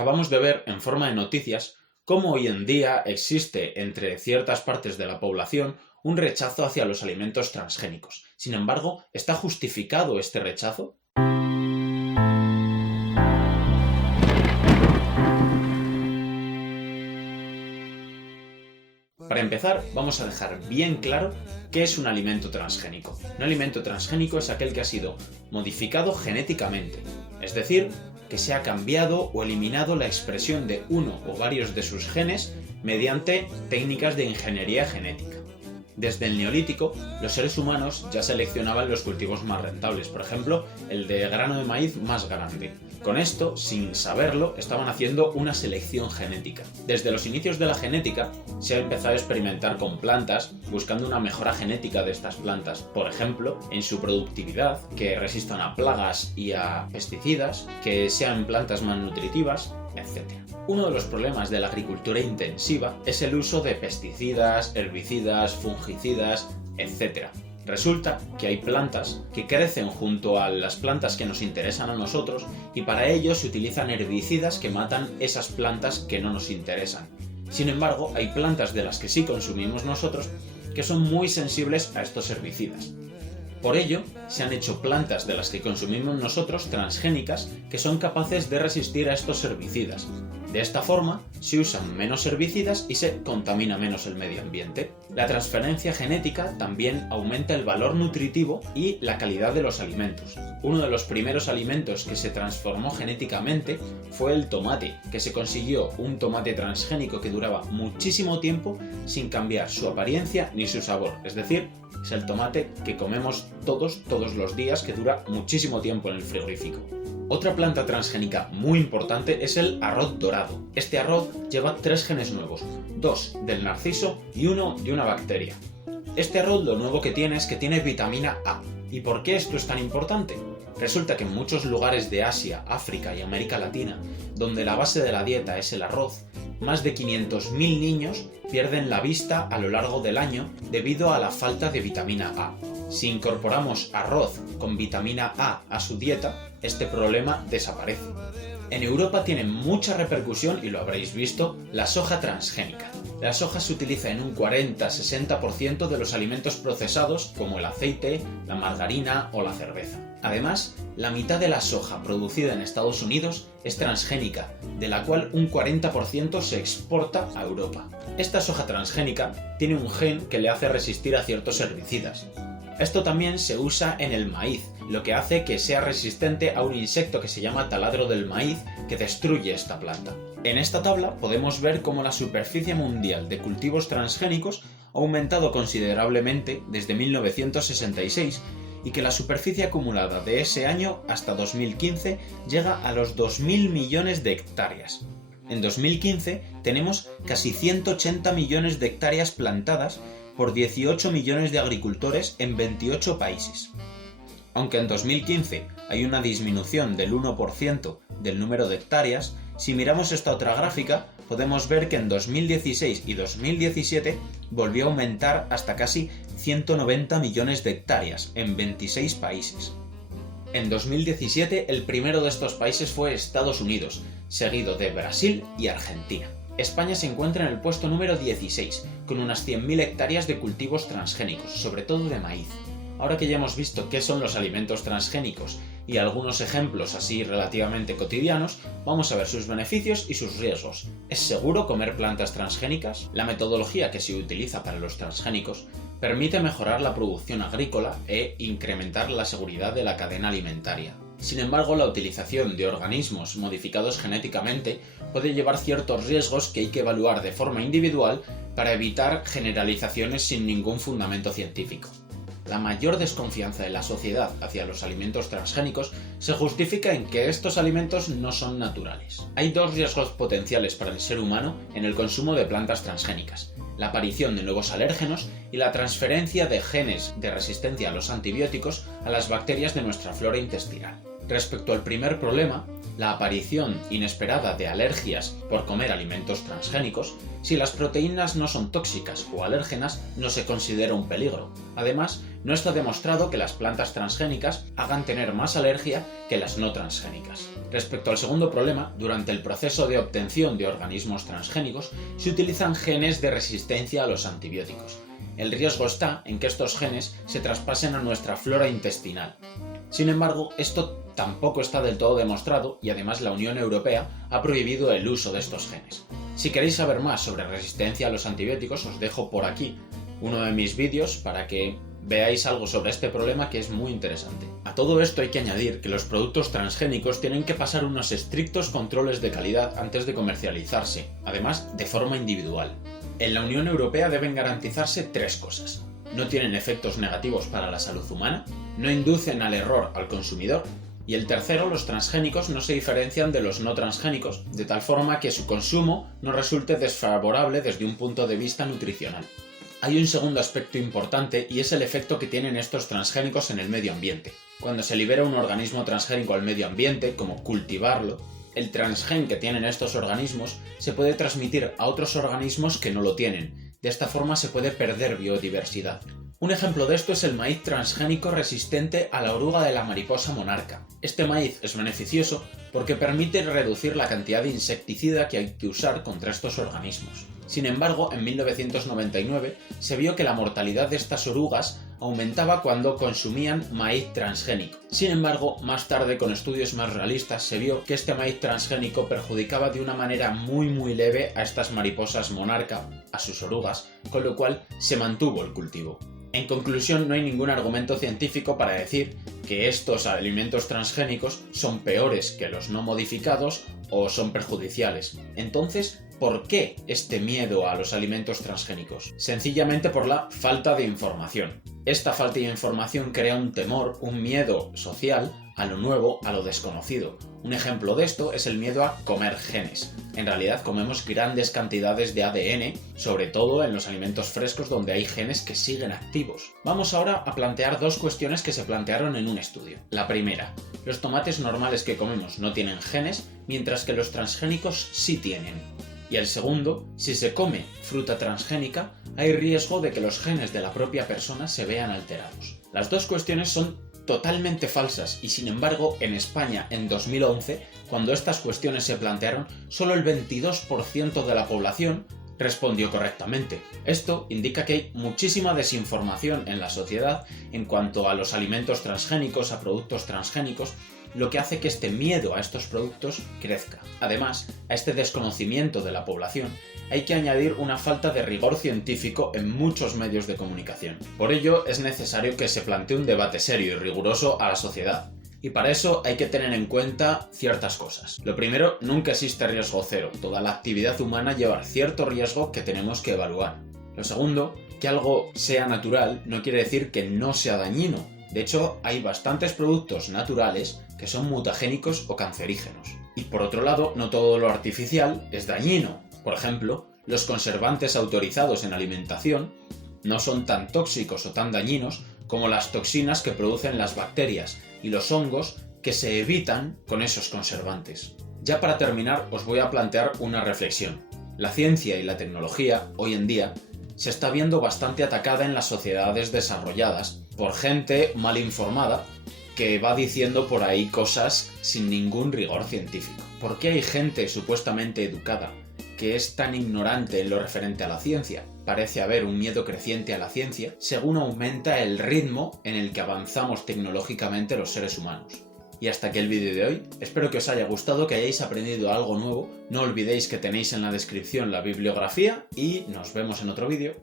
Acabamos de ver en forma de noticias cómo hoy en día existe entre ciertas partes de la población un rechazo hacia los alimentos transgénicos. Sin embargo, ¿está justificado este rechazo? Para empezar, vamos a dejar bien claro qué es un alimento transgénico. Un alimento transgénico es aquel que ha sido modificado genéticamente, es decir, que se ha cambiado o eliminado la expresión de uno o varios de sus genes mediante técnicas de ingeniería genética. Desde el Neolítico, los seres humanos ya seleccionaban los cultivos más rentables, por ejemplo, el de grano de maíz más grande. Con esto, sin saberlo, estaban haciendo una selección genética. Desde los inicios de la genética, se ha empezado a experimentar con plantas, buscando una mejora genética de estas plantas, por ejemplo, en su productividad, que resistan a plagas y a pesticidas, que sean plantas más nutritivas, etc. Uno de los problemas de la agricultura intensiva es el uso de pesticidas, herbicidas, fungicidas, etc. Resulta que hay plantas que crecen junto a las plantas que nos interesan a nosotros y para ello se utilizan herbicidas que matan esas plantas que no nos interesan. Sin embargo, hay plantas de las que sí consumimos nosotros que son muy sensibles a estos herbicidas. Por ello, se han hecho plantas de las que consumimos nosotros transgénicas que son capaces de resistir a estos herbicidas. De esta forma, se usan menos herbicidas y se contamina menos el medio ambiente. La transferencia genética también aumenta el valor nutritivo y la calidad de los alimentos. Uno de los primeros alimentos que se transformó genéticamente fue el tomate, que se consiguió un tomate transgénico que duraba muchísimo tiempo sin cambiar su apariencia ni su sabor, es decir, es el tomate que comemos todos los días, que dura muchísimo tiempo en el frigorífico. Otra planta transgénica muy importante es el arroz dorado. Este arroz lleva 3 genes nuevos, 2 del narciso y 1 de una bacteria. Este arroz lo nuevo que tiene es que tiene vitamina A. ¿Y por qué esto es tan importante? Resulta que en muchos lugares de Asia, África y América Latina, donde la base de la dieta es el arroz, más de 500.000 niños pierden la vista a lo largo del año debido a la falta de vitamina A. Si incorporamos arroz con vitamina A su dieta, este problema desaparece. En Europa tiene mucha repercusión, y lo habréis visto, la soja transgénica. La soja se utiliza en un 40-60% de los alimentos procesados como el aceite, la margarina o la cerveza. Además, la mitad de la soja producida en Estados Unidos es transgénica, de la cual un 40% se exporta a Europa. Esta soja transgénica tiene un gen que le hace resistir a ciertos herbicidas. Esto también se usa en el maíz, lo que hace que sea resistente a un insecto que se llama taladro del maíz que destruye esta planta. En esta tabla podemos ver cómo la superficie mundial de cultivos transgénicos ha aumentado considerablemente desde 1966 y que la superficie acumulada de ese año hasta 2015 llega a los 2.000 millones de hectáreas. En 2015 tenemos casi 180 millones de hectáreas plantadas por 18 millones de agricultores en 28 países. Aunque en 2015 hay una disminución del 1% del número de hectáreas, si miramos esta otra gráfica, podemos ver que en 2016 y 2017 volvió a aumentar hasta casi 190 millones de hectáreas en 26 países. En 2017 el primero de estos países fue Estados Unidos, seguido de Brasil y Argentina. España se encuentra en el puesto número 16, con unas 100.000 hectáreas de cultivos transgénicos, sobre todo de maíz. Ahora que ya hemos visto qué son los alimentos transgénicos y algunos ejemplos así relativamente cotidianos, vamos a ver sus beneficios y sus riesgos. ¿Es seguro comer plantas transgénicas? La metodología que se utiliza para los transgénicos permite mejorar la producción agrícola e incrementar la seguridad de la cadena alimentaria. Sin embargo, la utilización de organismos modificados genéticamente puede llevar ciertos riesgos que hay que evaluar de forma individual para evitar generalizaciones sin ningún fundamento científico. La mayor desconfianza de la sociedad hacia los alimentos transgénicos se justifica en que estos alimentos no son naturales. Hay 2 riesgos potenciales para el ser humano en el consumo de plantas transgénicas: la aparición de nuevos alérgenos y la transferencia de genes de resistencia a los antibióticos a las bacterias de nuestra flora intestinal. Respecto al primer problema, la aparición inesperada de alergias por comer alimentos transgénicos, si las proteínas no son tóxicas o alérgenas, no se considera un peligro. Además, no está demostrado que las plantas transgénicas hagan tener más alergia que las no transgénicas. Respecto al segundo problema, durante el proceso de obtención de organismos transgénicos, se utilizan genes de resistencia a los antibióticos. El riesgo está en que estos genes se traspasen a nuestra flora intestinal. Sin embargo, esto tampoco está del todo demostrado y además la Unión Europea ha prohibido el uso de estos genes. Si queréis saber más sobre resistencia a los antibióticos, os dejo por aquí uno de mis vídeos para que veáis algo sobre este problema que es muy interesante. A todo esto hay que añadir que los productos transgénicos tienen que pasar unos estrictos controles de calidad antes de comercializarse, además de forma individual. En la Unión Europea deben garantizarse 3 cosas. No tienen efectos negativos para la salud humana, no inducen al error al consumidor, y el tercero, los transgénicos no se diferencian de los no transgénicos, de tal forma que su consumo no resulte desfavorable desde un punto de vista nutricional. Hay un segundo aspecto importante y es el efecto que tienen estos transgénicos en el medio ambiente. Cuando se libera un organismo transgénico al medio ambiente, como cultivarlo, el transgen que tienen estos organismos se puede transmitir a otros organismos que no lo tienen. De esta forma se puede perder biodiversidad. Un ejemplo de esto es el maíz transgénico resistente a la oruga de la mariposa monarca. Este maíz es beneficioso porque permite reducir la cantidad de insecticida que hay que usar contra estos organismos. Sin embargo, en 1999 se vio que la mortalidad de estas orugas aumentaba cuando consumían maíz transgénico. Sin embargo, más tarde, con estudios más realistas, se vio que este maíz transgénico perjudicaba de una manera muy leve a estas mariposas monarca, a sus orugas, con lo cual se mantuvo el cultivo. En conclusión, no hay ningún argumento científico para decir que estos alimentos transgénicos son peores que los no modificados o son perjudiciales. Entonces, ¿por qué este miedo a los alimentos transgénicos? Sencillamente por la falta de información. Esta falta de información crea un temor, un miedo social a lo nuevo, a lo desconocido. Un ejemplo de esto es el miedo a comer genes. En realidad comemos grandes cantidades de ADN, sobre todo en los alimentos frescos donde hay genes que siguen activos. Vamos ahora a plantear 2 cuestiones que se plantearon en un estudio. La primera, los tomates normales que comemos no tienen genes, mientras que los transgénicos sí tienen. Y el segundo, si se come fruta transgénica, hay riesgo de que los genes de la propia persona se vean alterados. Las 2 cuestiones son totalmente falsas y sin embargo en España en 2011, cuando estas cuestiones se plantearon, solo el 22% de la población respondió correctamente. Esto indica que hay muchísima desinformación en la sociedad en cuanto a los alimentos transgénicos, a productos transgénicos, lo que hace que este miedo a estos productos crezca. Además, a este desconocimiento de la población hay que añadir una falta de rigor científico en muchos medios de comunicación. Por ello, es necesario que se plantee un debate serio y riguroso a la sociedad. Y para eso hay que tener en cuenta ciertas cosas. Lo primero, nunca existe riesgo cero. Toda la actividad humana lleva cierto riesgo que tenemos que evaluar. Lo segundo, que algo sea natural no quiere decir que no sea dañino. De hecho, hay bastantes productos naturales que son mutagénicos o cancerígenos. Y por otro lado, no todo lo artificial es dañino. Por ejemplo, los conservantes autorizados en alimentación no son tan tóxicos o tan dañinos como las toxinas que producen las bacterias y los hongos que se evitan con esos conservantes. Ya para terminar, os voy a plantear una reflexión. La ciencia y la tecnología, hoy en día, se está viendo bastante atacada en las sociedades desarrolladas por gente mal informada que va diciendo por ahí cosas sin ningún rigor científico. ¿Por qué hay gente supuestamente educada que es tan ignorante en lo referente a la ciencia? Parece haber un miedo creciente a la ciencia según aumenta el ritmo en el que avanzamos tecnológicamente los seres humanos. Y hasta aquí el vídeo de hoy. Espero que os haya gustado, que hayáis aprendido algo nuevo. No olvidéis que tenéis en la descripción la bibliografía y nos vemos en otro vídeo.